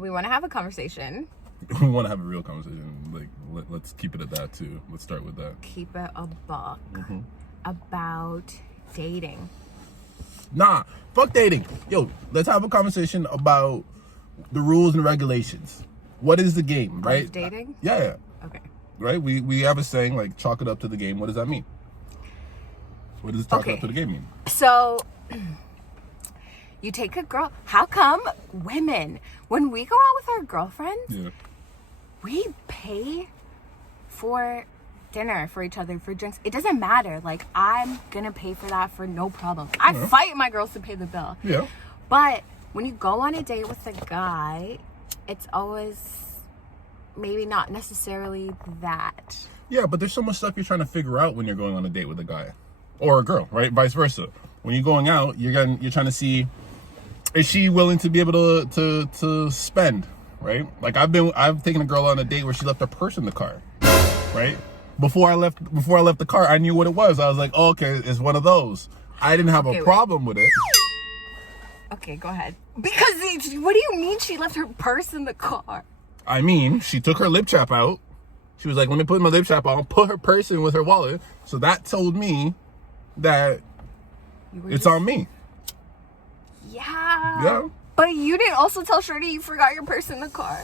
We want to have a conversation. We want to have a real conversation. Like, let's keep it at that too. Let's start with that. Keep it a buck about dating. Nah, fuck dating. Yo, let's have a conversation about the rules and regulations. What is the game, right? Of dating? Yeah. Okay. Right? We have a saying like chalk it up to the game. What does that mean? What does chalk it up to the game mean? So you take a girl. How come women, when we go out with our girlfriends, we pay for dinner for each other, for drinks? It doesn't matter. Like, I'm gonna pay for that for no problem. I fight my girls to pay the bill. Yeah. But when you go on a date with a guy, it's always maybe not necessarily that. Yeah, but there's so much stuff you're trying to figure out when you're going on a date with a guy or a girl, right? Vice versa. When you're going out, you're trying to see, is she willing to be able to spend, right? Like I've taken a girl on a date where she left her purse in the car, right? Before I left the car, I knew what it was. I was like, oh, okay, it's one of those. I didn't have a problem with it. Okay, go ahead. Because what do you mean she left her purse in the car? I mean, she took her lip chap out. She was like, let me put my lip chap on, put her purse in with her wallet. So that told me that it's on me. Yeah. Yeah. But you didn't also tell Shorty you forgot your purse in the car.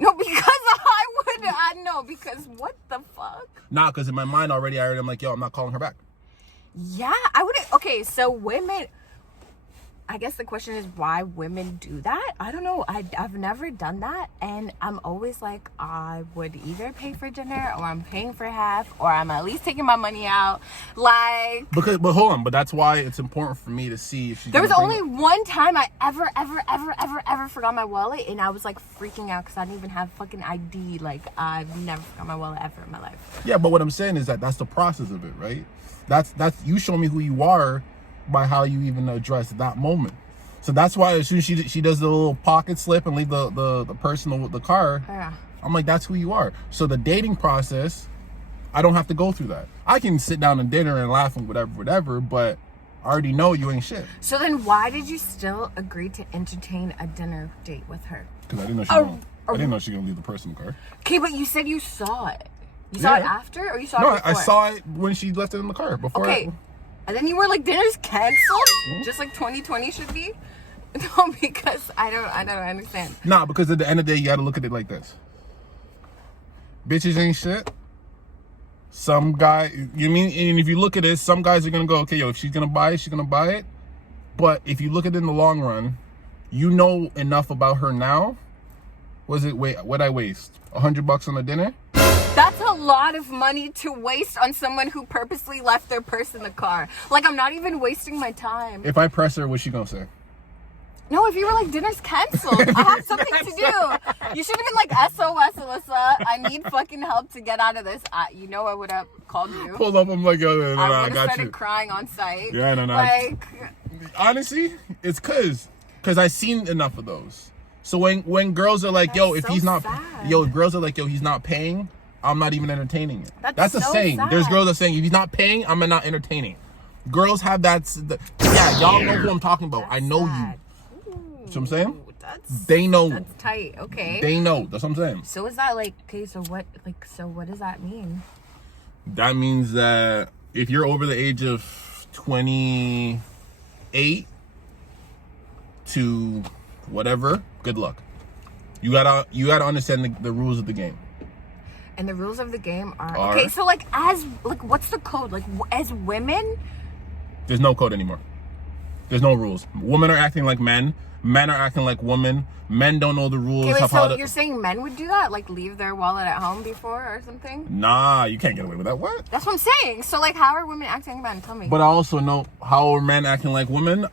No, because because what the fuck? Nah, because in my mind already, I'm like, yo, I'm not calling her back. Yeah, I wouldn't. Okay, so women, I guess the question is why women do that. I don't know. I've never done that. And I'm always like, I would either pay for dinner or I'm paying for half or I'm at least taking my money out. Like. But hold on. But that's why it's important for me to see if she's. There was only one time I ever forgot my wallet. And I was like freaking out because I didn't even have fucking ID. Like, I've never forgot my wallet ever in my life. Yeah, but what I'm saying is that's the process of it, right? That's you show me who you are by how you even address that moment. So that's why as soon as she does the little pocket slip and leave the person with the car, I'm like, that's who you are. So the dating process, I don't have to go through that. I can sit down and dinner and laugh and whatever, but I already know you ain't shit. So then why did you still agree to entertain a dinner date with her? Because I didn't know she was gonna leave the person in the car. Okay, but you said you saw it. You saw it after, or you saw it before? No, I saw it when she left it in the car before. Okay. And then you were like, dinner's canceled? Just like 2020 should be? No, because I don't understand. Nah, because at the end of the day, you gotta look at it like this. Bitches ain't shit. Some guy, and if you look at it, some guys are gonna go, okay, yo, if she's gonna buy it, she's gonna buy it. But if you look at it in the long run, you know enough about her now. What'd I waste? $100 on a dinner? That's a lot of money to waste on someone who purposely left their purse in the car. Like, I'm not even wasting my time. If I press her, what's she gonna say? No, if you were like, dinner's canceled, I have something to do. You should have been like, SOS, Alyssa, I need fucking help to get out of this. I would have called you. Pulled up, I'm like, yo, no, I got you. I would have started crying on site. Yeah, no. Like, honestly, it's cause I seen enough of those. So when girls are like, yo, if he's not, girls are like, yo, he's not paying, I'm not even entertaining it. That's a saying. Sad. There's girls that are saying, if he's not paying, I'm not entertaining. Girls have that. Yeah, y'all know who I'm talking about. I know sad. You. Ooh, what I'm saying? They know. That's tight. Okay. They know. That's what I'm saying. So is that like, okay, so what does that mean? That means that if you're over the age of 28 to whatever, good luck. You gotta understand the rules of the game. And the rules of the game are okay. So what's the code? Like, as women, there's no code anymore. There's no rules. Women are acting like men. Men are acting like women. Men don't know the rules. Okay, so you're saying men would do that? Like, leave their wallet at home before or something? Nah, you can't get away with that. What? That's what I'm saying. So, like, how are women acting like men? Tell me. But I also know how are men acting like women.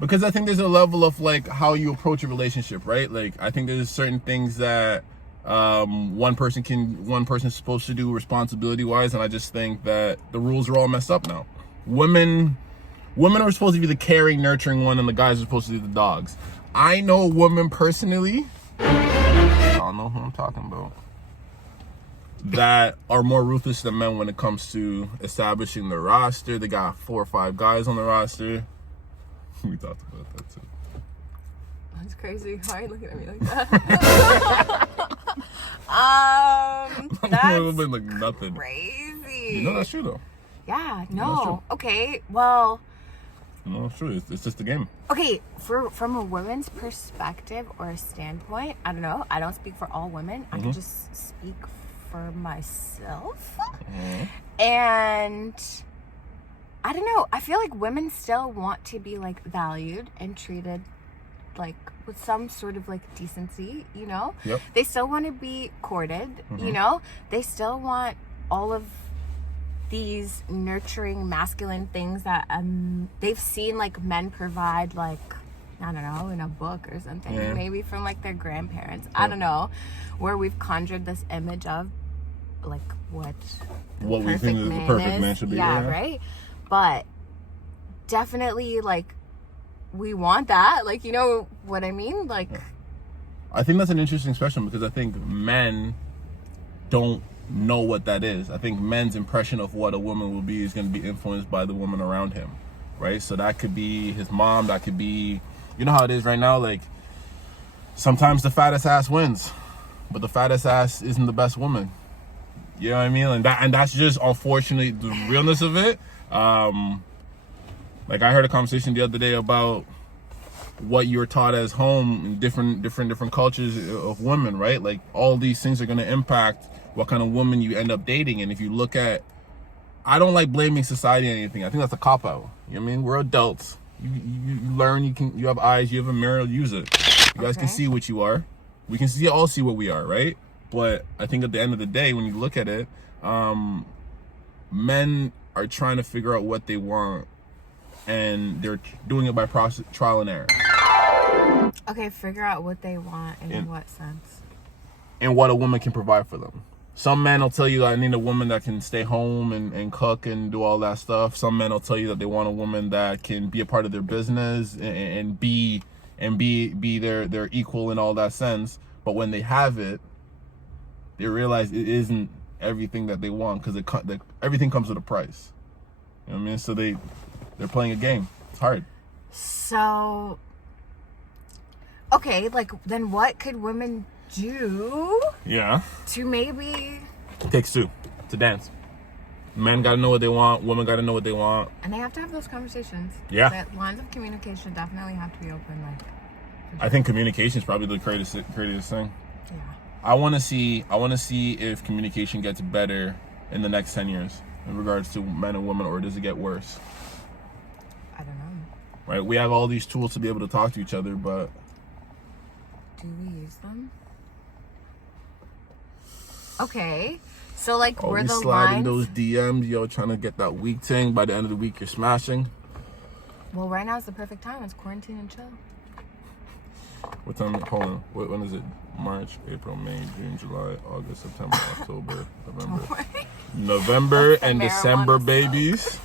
Because I think there's a level of like how you approach a relationship, right? Like, I think there's certain things that one person's supposed to do responsibility wise, and I just think that the rules are all messed up now. Women are supposed to be the caring, nurturing one, and the guys are supposed to be the dogs. I know women personally, I don't know who I'm talking about, that are more ruthless than men when it comes to establishing the roster. They got 4 or 5 guys on the roster. We talked about that too. That's crazy. Why are you looking at me like that? That's a little bit like nothing. Crazy. You know that's true though. Yeah. No. Okay. Well. No, it's true. It's just a game. Okay. From a woman's perspective or standpoint, I don't know. I don't speak for all women. I can just speak for myself. And I don't know. I feel like women still want to be like valued and treated like with some sort of like decency, you know? Yep. They still want to be courted, you know? They still want all of these nurturing masculine things that they've seen like men provide, like, I don't know, in a book or something, maybe from like their grandparents. I don't know, where we've conjured this image of like what we think the perfect man should be. Yeah, right? But definitely like we want that, like, you know what I mean? Like, I think that's an interesting question because I think men don't know what that is. I think men's impression of what a woman will be is going to be influenced by the woman around him, right? So that could be his mom, that could be, you know how it is right now, like sometimes the fattest ass wins, but the fattest ass isn't the best woman. You know what I mean? And that's just unfortunately the realness of it. Like I heard a conversation the other day about what you're taught as home in different cultures of women, right? Like all these things are going to impact what kind of woman you end up dating. And if you look at, I don't like blaming society on anything. I think that's a cop out. You know what I mean? We're adults. You learn. You have eyes. You have a mirror. Use it. You guys can see what you are. We can all see what we are, right? But I think at the end of the day, when you look at it, men are trying to figure out what they want, and they're doing it by trial and error. Okay, figure out what they want in what sense? And what a woman can provide for them. Some men will tell you that I need a woman that can stay home and cook and do all that stuff. Some men will tell you that they want a woman that can be a part of their business and be their equal in all that sense. But when they have it, they realize it isn't everything that they want because everything comes with a price. You know what I mean? So they're playing a game. It's hard. So, okay, like then what could women do? Yeah. To maybe. It takes two to dance. Men got to know what they want. Women got to know what they want. And they have to have those conversations. Yeah. The lines of communication definitely have to be open. Like. I think communication is probably the greatest thing. Yeah. I want to see if communication gets better in the next 10 years in regards to men and women, or does it get worse? I don't know. Right? We have all these tools to be able to talk to each other, but do we use them? Okay. So like we're the sliding lines. those DMs, yo, trying to get that week thing. By the end of the week, you're smashing. Well, right now is the perfect time. It's quarantine and chill. What time? Hold on. When is it? March, April, May, June, July, August, September, October, November, and December, babies.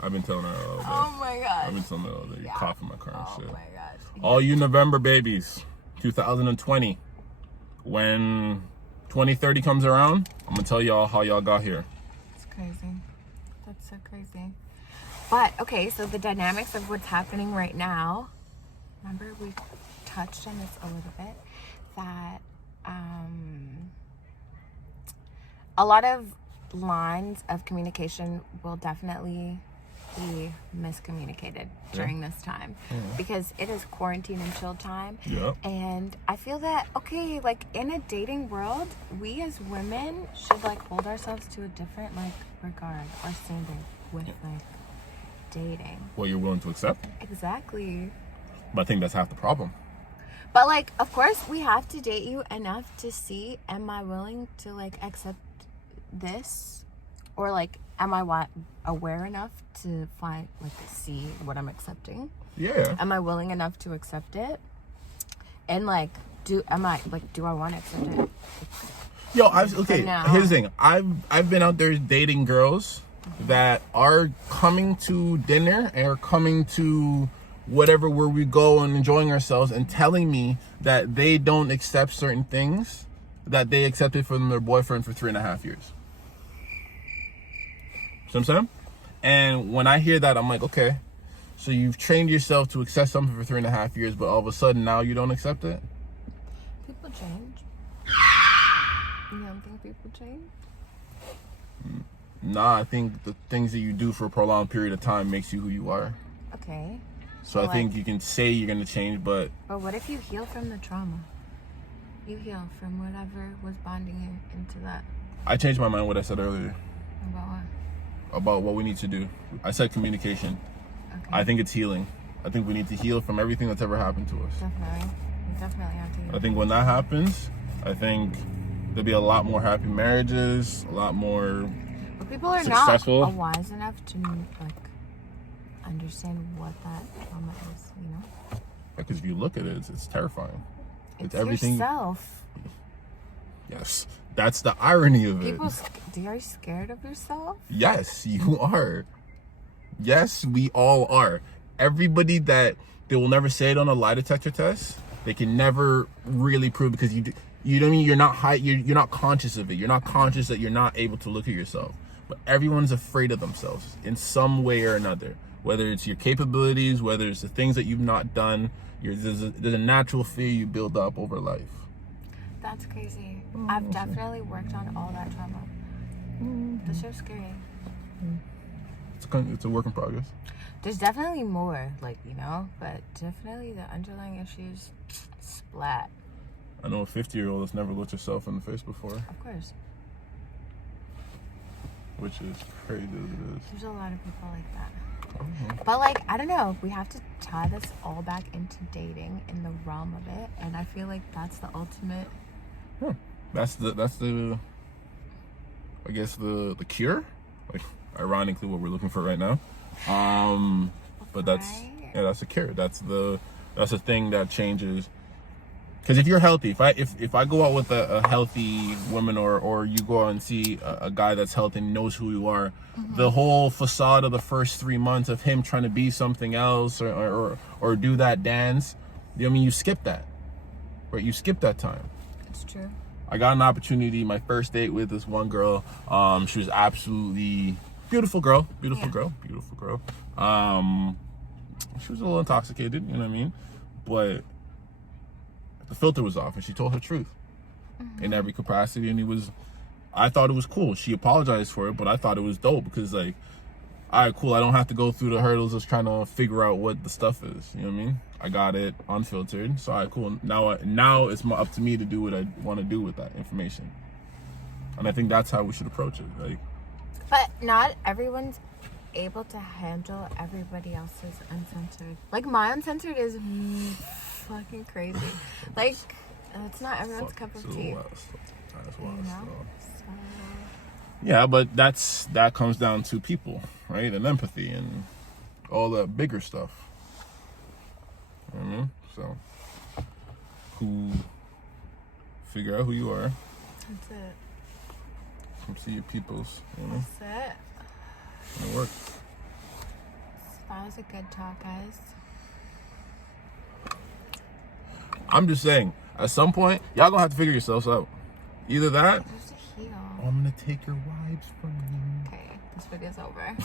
I've been telling her all day. Oh my gosh. I've been telling her all day. You cough in my car and shit. Oh my gosh. All you November babies, 2020. When 2030 comes around, I'm gonna tell y'all how y'all got here. It's crazy. That's so crazy. But okay, so the dynamics of what's happening right now. Remember we touched on this a little bit, that a lot of lines of communication will definitely be miscommunicated during this time because it is quarantine and chill time. And I feel that, okay, like in a dating world, we as women should like hold ourselves to a different like regard or standard with like dating. What you're willing to accept? Exactly. But I think that's half the problem. But like, of course, we have to date you enough to see, am I willing to like accept this? Or like, am I aware enough to see what I'm accepting? Yeah. Am I willing enough to accept it? And like, do I want to accept it? Yo, here's the thing. I've been out there dating girls that are coming to dinner and are coming to whatever where we go and enjoying ourselves and telling me that they don't accept certain things that they accepted from their boyfriend for 3.5 years. See what I'm saying? And when I hear that, I'm like, okay, So you've trained yourself to accept something for 3.5 years, but all of a sudden now you don't accept it? People change. You don't think people change? Nah, I think the things that you do for a prolonged period of time makes you who you are. Okay. So I think you can say you're going to change, but... But what if you heal from the trauma? You heal from whatever was bonding you into that. I changed my mind what I said earlier. About what? About what we need to do. I said communication. Okay. I think it's healing. I think we need to heal from everything that's ever happened to us. Definitely. We definitely have to heal. I think when that happens, I think there'll be a lot more happy marriages, a lot more but people are successful. Not wise enough to understand what that trauma is, you know? Because if you look at it, it's terrifying. It's everything. Yourself. Yes, that's the irony of it. Are you scared of yourself? Yes, you are. Yes, we all are. Everybody that they will never say it on a lie detector test, they can never really prove because you know what I mean. You're not conscious of it. You're not conscious that you're not able to look at yourself. But everyone's afraid of themselves in some way or another. Whether it's your capabilities, whether it's the things that you've not done, there's a natural fear you build up over life. That's crazy. I've definitely worked on all that trauma. That's so scary. It's a work in progress. There's definitely more, but definitely the underlying issues, splat. I know a 50-year-old that's never looked herself in the face before. Of course. Which is crazy as it is. There's a lot of people like that. Mm-hmm. But I don't know, we have to tie this all back into dating in the realm of it, and I feel like that's the ultimate. That's the I guess the cure, ironically what we're looking for right now. But that's the cure. That's the thing that changes. Because if you're healthy, if I go out with a healthy woman or you go out and see a guy that's healthy and knows who you are, the whole facade of the first 3 months of him trying to be something else or do that dance, you skip that, right? You skip that time. It's true. I got an opportunity, my first date with this one girl. She was absolutely beautiful girl. She was a little intoxicated, you know what I mean? But the filter was off and she told her truth in every capacity. And I thought it was cool. She apologized for it, but I thought it was dope because all right, cool. I don't have to go through the hurdles of trying to figure out what the stuff is. You know what I mean? I got it unfiltered. So all right, cool. Now it's up to me to do what I want to do with that information. And I think that's how we should approach it. But not everyone's able to handle everybody else's uncensored. My uncensored is fucking crazy. It's not everyone's cup of tea. Yeah, but that comes down to people, right? And empathy and all the bigger stuff. So figure out who you are. That's it. Come see your peoples. That's it. And it works. That was a good talk, guys. I'm just saying, at some point, y'all gonna have to figure yourselves out. Either that, Or I'm gonna take your wives from you. Okay, this video's over.